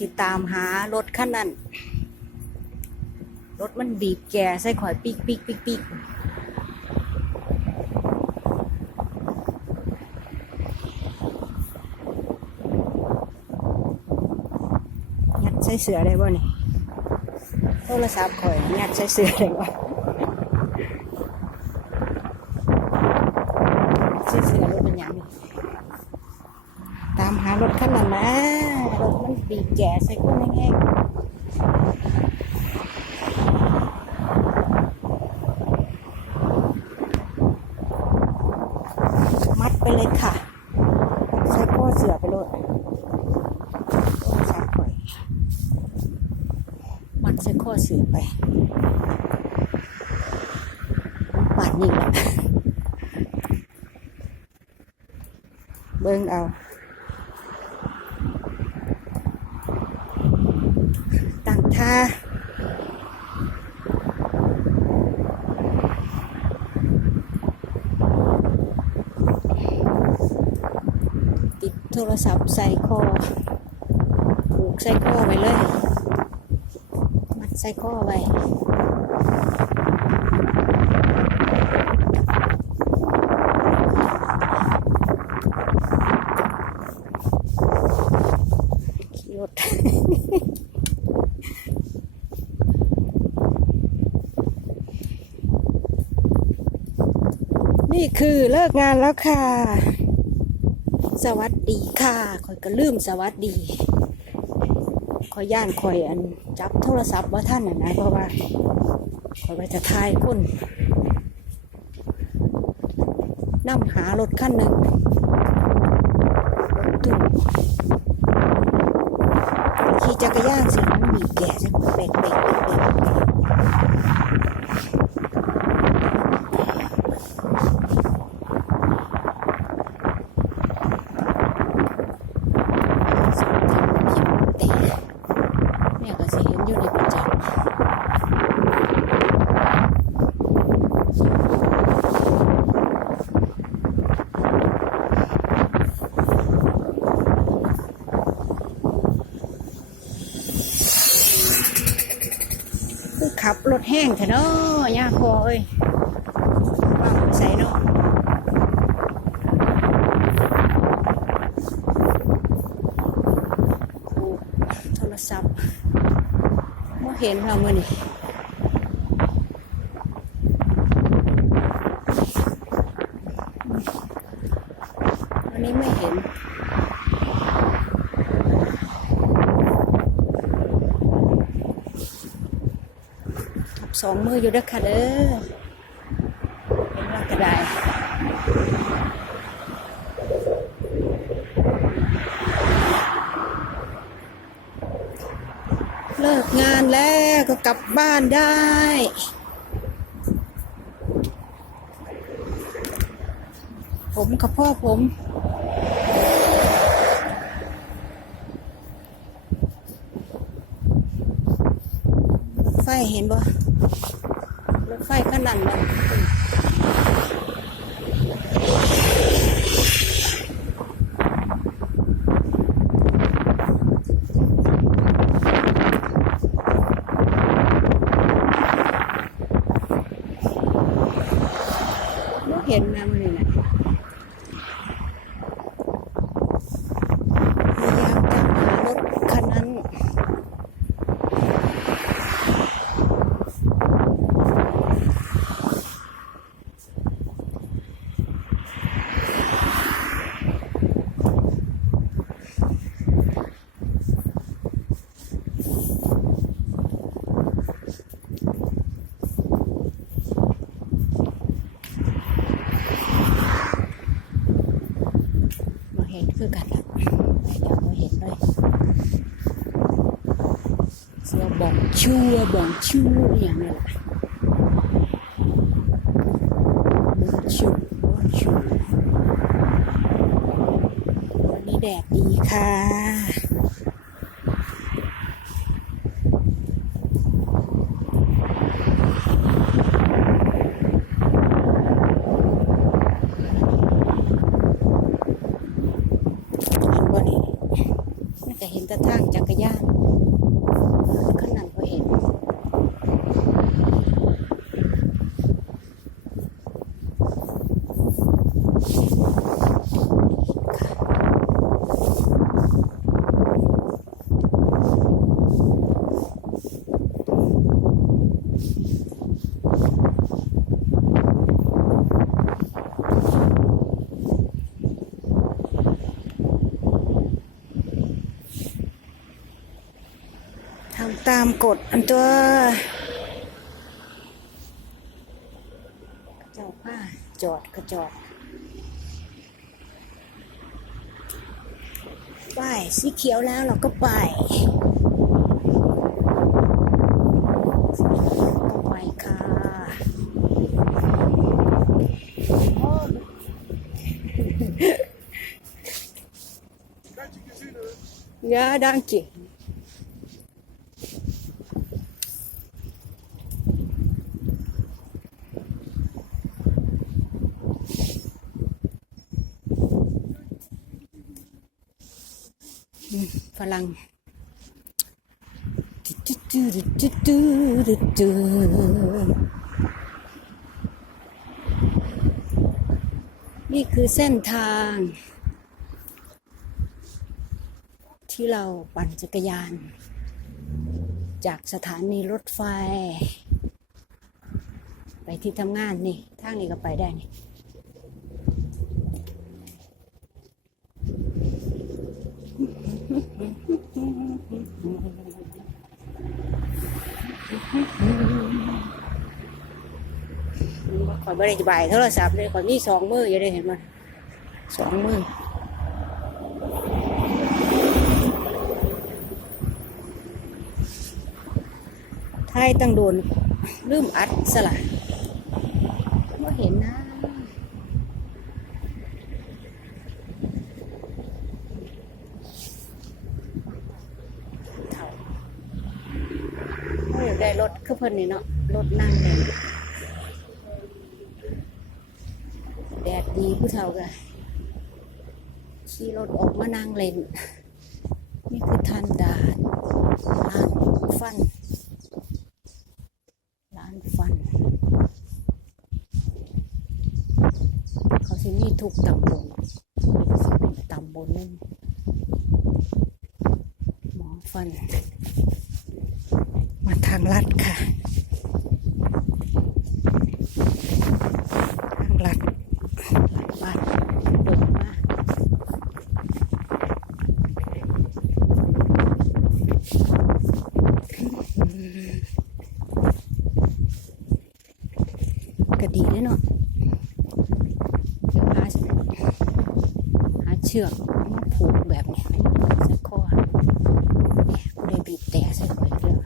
สิตามหารถคันนั้นรถมันบีบแกใส่ข่อยปิ๊กปิ๊กปิ๊กปิ๊กยัดใส่เสือได้บ่นี่โทรศัพท์ข่อยยัดใส่เสือได้บ่ใส่เสือรถมันหยังนี่ตามหารถคันนั้นนะรถมันบีบแกใส่คนแห้งๆมัดไปเลยค่ะใช้ข้อเสือไปเลยโอ้ยสายข่อยมัดใช้ข้อเสือไปปาดนี่แหละเบิ่งเอา ค่ะ ติดโทรศัพท์ใส่คอผูกใส่คอไว้เลย มัดใส่คอไว้ ขี่รถ นี่ คือเลิกงานแล้วค่ะ สวัสดีค่ะคอยก็ลืมสวัสดีคอยย่านคอยอันจับโทรศัพท์ว่าท่านน่ะนะเพราะว่าคอยว่าจะทายคนนั่งหารถคันหนึ่งรถตู้ขี่จักรยานเสียงมันบีบแก่ใช่ไหมเบรกเบกเบกเบกสองทางผิวเตะเนี่ยก็สิเห็นอยู่ในประจักษ์คือ ขับรถแห้งเถอะเนาะย่าพอเอ้ยว่างใส่เนาะ โทรศัพท์ไม่ เห็นค่ะมือนี่วันนี้ไม่เห็นสองมืออยู่เด้อค่ะเด้อเห็นว่าก็ได เลิกงานแกลับบ้านได้ ผมกับพ่อผม รถไฟเห็นบ่รถไฟขนาดนั้นม่เห็นนะมันนี่นะพยายามตามหารถคันนั้น มาเห็นคือกันละไปเดี๋ยวมาเห็นเลยเสือบ่อง ชั่วบองชั่วอย่างนี้แหละบองชั่วบองชั่ววันนี้แดดดีค่ะ เห็นบ่นี่น่าจะเห็นแต่ทางจักรยาน ตาม กฎอันตัวเจ้าป้าจอดก็จอดไปสีเขียวแล้วเราก็ไปไปค่ะ Ja, danke. Hm, ฝรั่งนี่คือเส้นทาง ที่เราปั่นจักรยาน จากสถานีรถไฟ ไปที่ทำงานนี่ทางนี้ก็ไปได้นี่ ขอยบริจบายโทรศัพท์เลยขอยมีสองมืออยู่ได้เห็นมั้ยสองมือไทยตั้งโดนลืมอัดสละไม่เห็นนะเท่าเขาอยากได้รถคือเพิ่นนี่เนาะรถนั่งเลยแดดดีผู้เฒ่าก็ขี่รถออกมา นั่งเล่น นี่คือทันดานร้านฟัน ร้านฟัน เขาสิมีทุกตำบลสิเป็นตำบลนึงหมอฟัน มาทางลัดค่ะ ทางลัดลัดบ้านเดินมาก็ดีเลยเนาะเดี๋ยวหาหา เชือกมาผูกแบบนี้ใส่คอเนี่ยกูได้บีบแต่ใส่คออีกแล้ว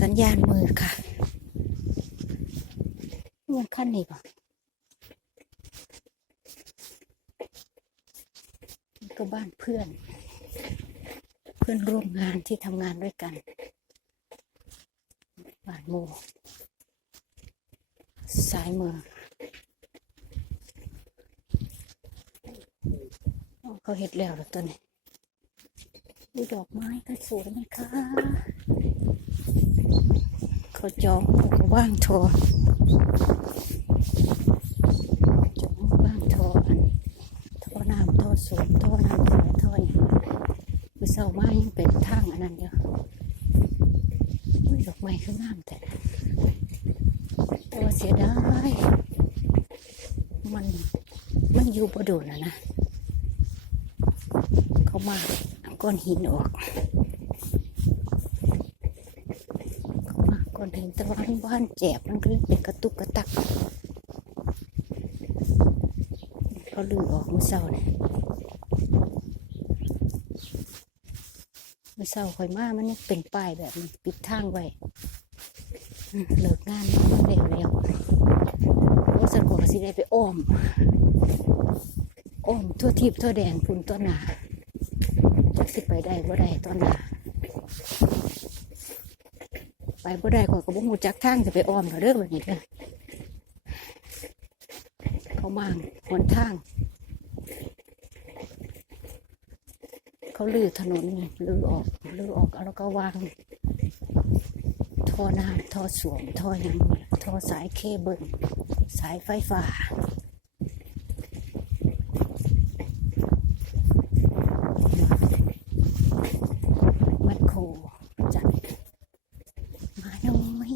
สัญญาณมือค่ะมันขั้นนี้ป่ะนี่ก็บ้านเพื่อน เพื่อนร่วมงานที่ทำงานด้วยกันบ้านโมซ้ายมืออ๋อ เขาเห็ดแล้วตัวนี้ดูดอกไม้ก็สวยไหมคะเขาจองเขาว่างทรจองว่างทรอันท่อน้ำท่อสูงท่อน้ำท่อทออย่างคือเศร้ามายังเป็นทางอันนั้นเดียวดอกไม้คืองามแต่แต่ว่าเสียดายมันมันอยู่ประโดนแลนะ เขามาเอา ก้อนหินออกมาก้อนหินแตะวันบ้านแจบมันก็เลยเป็นกระตุกกระตักเขาลือออกมือเช้าเนี่ยมือเช้าคอยมามันยังเป็นป้ายแบบนี้ปิดทางไว้เลิกงานเร็วแล้วโอ้สะกดสิได้ไปอ้อมอ้อมทั่วทิพย์ทั่วแดนพุ่นต้นหนา จักสิไปได้บ่ได้ต้นหนาไปบ่ได้ข่อยก็บ่ฮู้จักทางจะไปอ้อมเขาเด้อแบบนี้เด้อเขามางหนทาง เขาลื้อถนนลื้อออกลื้อออกแล้วก็วางท่อน้ำท่อสวมท่อยังท่อสายเคเบิลสายไฟฟ้าแมคโครจัดมาน้อย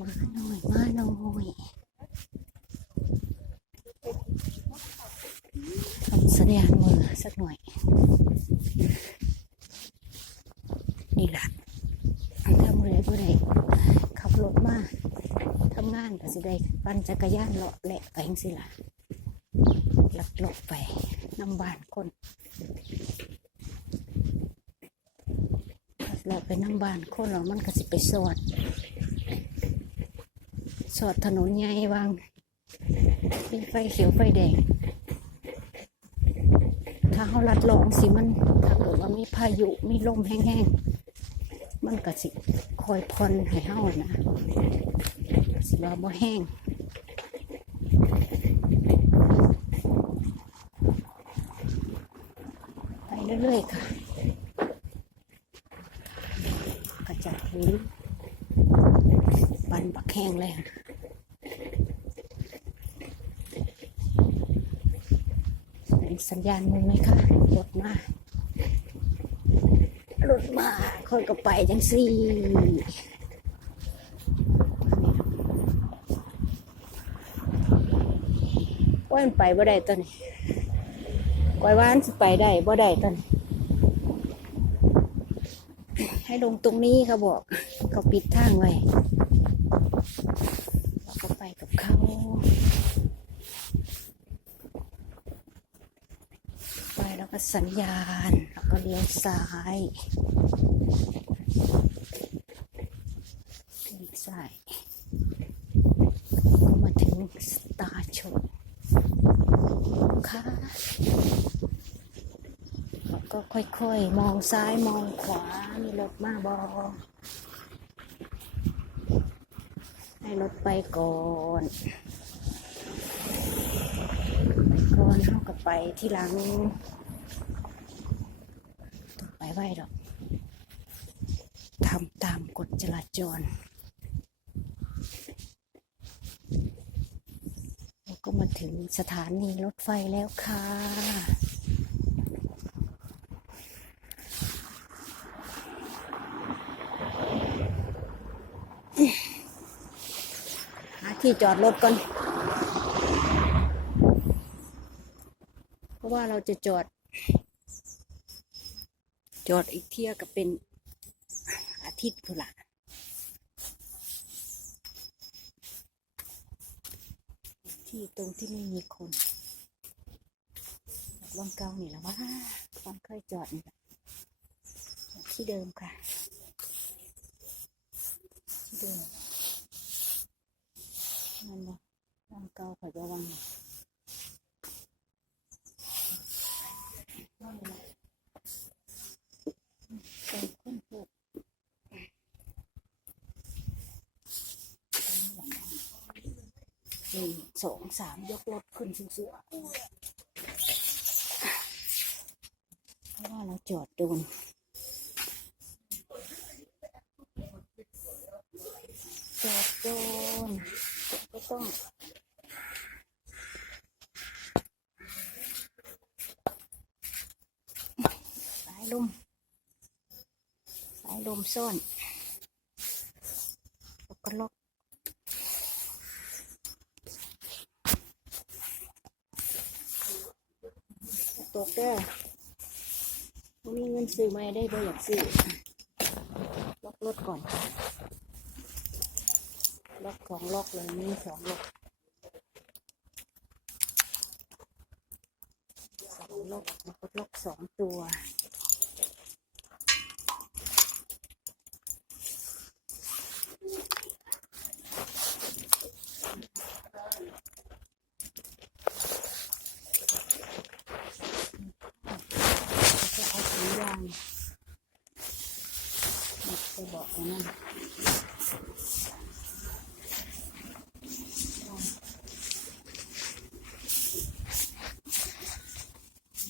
มาหน่อยมาหน่อยทำ สัญญาณมือสักหน่อย นี่แหละถ้ามือใดผู้ใดขับรถมาทำงานก็สิ ได้ปั่นจักรยานเลาะแหละไปจังสิล่ะลักลบไปนำบ้านคนเลาไปนำบ้านคนแล้วมันก็สิไปสอด สอดถนนใหญ่วางเป็นไฟเขียวไฟแดง ถ้าเขาลัดลองสิมัน ถ้าเกิดว่ามีพายุมีลมแห้งๆ มันก็สิคอยพอนให้เฮานะ สิว่าบ่แห้งไปเรื่อยๆค่ะกระจัดหินบันบักแห้งเลยค่ะเป็นสัญญาณมือไหมคะรถมารถมาคนก็ไปจังสี่ ว่ามันไปบ่ได้ตอนนี้ก้อยว่านสิไปได้บ่ได้ตอนนี้ให้ลงตรงนี้เขาบอก เขาปิดทางไว้เราก็ไปกับเขาไปแล้วก็สัญญาณ แล้วก็เลี้ยวซ้ายเลี้ยวซ้ายก็มาถึงสตาร์ชดค่ะแล้วก็ ค่อยๆ มองซ้ายมองขวา มีรถมาบอให้รถไปก่อนไปก่อนเท่ากับไปที่หลังต้องไปไหวหรอกทำตามกฎจราจรก็มาถึงสถานีรถไฟแล้วค่ะ ที่จอดรถก่อน เพราะว่าเราจะจอด จอดอีกเที่ยก็เป็นอาทิตย์คือละที่ตรงที่ไม่มีคนแบบวังเก่านี่แหละว่าวังเคยจอดนี่แหละที่เดิมค่ะที่เดิมนั่นบ่วัง เก่าข่อยก็วังเป็นคนปลูกหนึ่งสองสามยกรถขึ้นสูงๆเพราะว่าเราจอดโดนจอดโดนก็ต้องสาย ลมสายลมซ่อนแล้วก็ล็อกตกเด้อมีเงินซื้อไม่ได้บ่อยากซื้อล็อกรถก่อน ล็อกสองล็อกเลยมีสองล็อกสองล็อกล็อกสองตัว จะเอาถุงยางจะบอกว่านั่น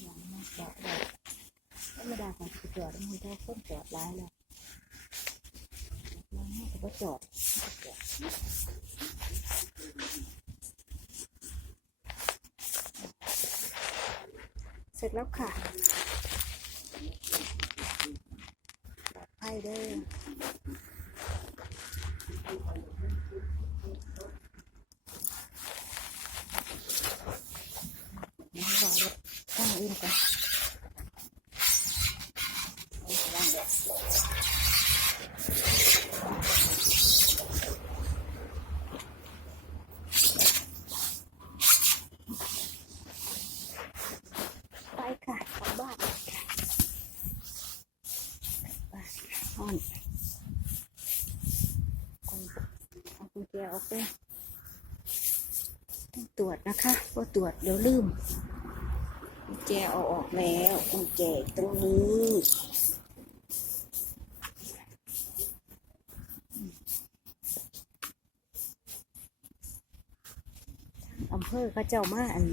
อย่างนั้นบอกบอกธรรมดาของ จอดมันจะต้นจอดร้ายแล้วมันน่าจะก็จอดจอดเสร็จแล้วค่ะปลอดภัยเด้อ ออกไปต้องตรว จนะคะเพราตรวจเดี๋ยวลืมกุญแจเอาออกแล้วกุญแจตรงนี้อำเภอเขาเจ้ามาอัน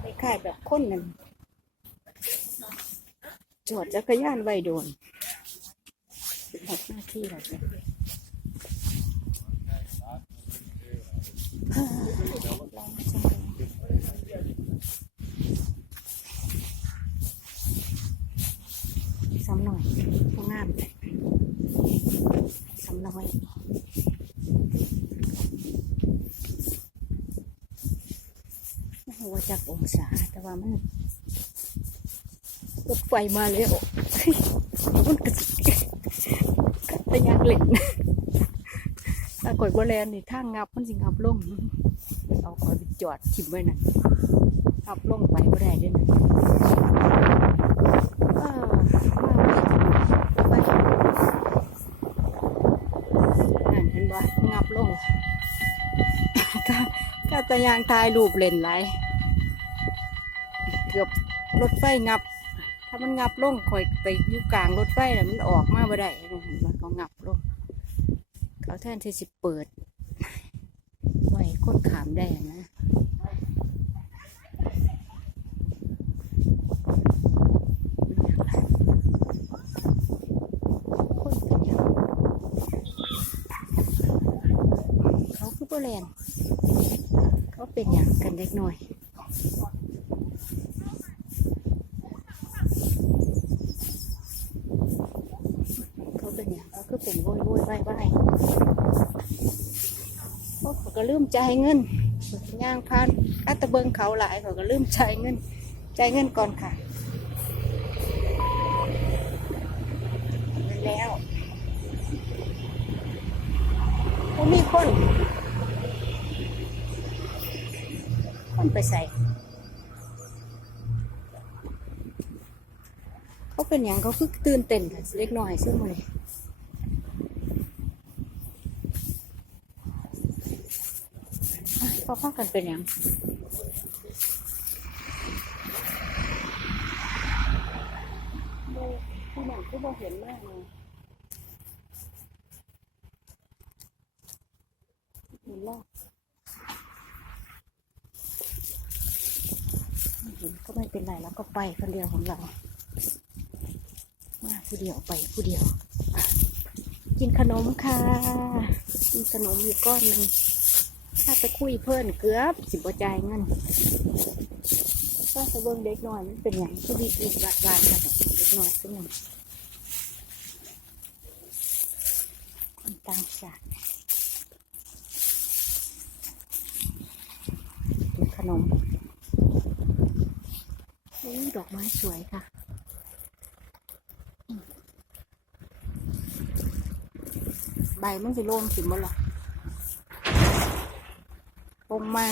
ไปขายแบบคนนั่นจอดจักรยานไว้โดนเป็นหมดหน้าที่เราเนี่ย ร้อนจังเลยซ้ำห น่อยพองามซ้ำน้อยโอ้โหว่าจากองศาแต่ว่ามันรถไฟมาแล้วมันกระสิกัตยานเหล็กถ้ากดบแลนนี่ทางงับมันสิงับลงเอาคอยไปจอดทิมไว้น่ะขับลงไปก็ได้เด้วยนะอ้าวมาไปนั่นเห็นบ่งับลงก็ ก็ตะยางทายรูปเล่นไรเกือบรถไฟงับ ถ้ามันงับลงคอยไปอยู่กลางรถไฟแล้วมันออกมาบ่ได้เห็นมันก็งับลงเขาแทนที่สิเปิดไว้คนขามได้นะเขาคือโบแลน ขาเป็นอย่างกันเล็กน้อยเขาเป็นอย่างเขาคือเป็นโวยโวยใบใบโอ้เขาก็ลืมจ่ายเงินย่างพันอัตะเบิงเขาหลายเขาก็ลืมจ่ายเงินจ่ายเงินก่อนค่ะแล้วมีคน คนไปใส่ เขาเป็นอย่างเขาคือตื่นเต้นกันเล็กน้อยซึ่งเลยเขาพากันเป็นอย่างผู้หนังผู้บอเห็นมากเลยเห็นแล้วไม่เห็น ก็ไม่เป็นไรแล้วก็ไปคนเดียวของเรา มาผู้เดียวไปผู้เดียว กินขนมค่ะ กินขนมอยู่ก้อนหนึ่งถ้าไปคุยเพื่อนเกือบสิบจ่ายเงินก็จะเบิงเด็กน้อยมันเป็นอย่างที่ดีดีวาดวาดกันเด็กน้อยเป็นอย่งคนต่างชาติกินขนม ดอกไม้สวยค่ะ ใบมันสิโล่งสิหมดหรอลงมา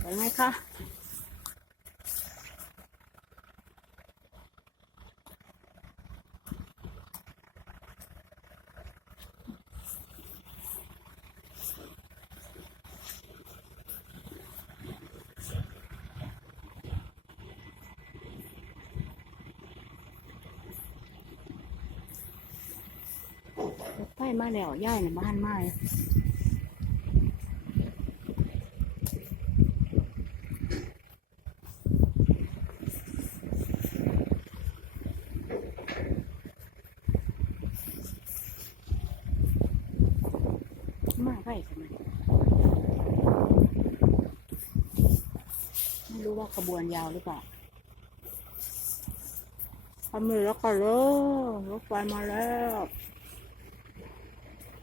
เห็นไหมคะ รถไฟมาแล้วย่ายในบ้านมาเลยมาไปทำไมไม่รู้ว่าขบวนยาวหรือเปล่าทำมือแล้วก็เลิกรถไฟมาแล้ว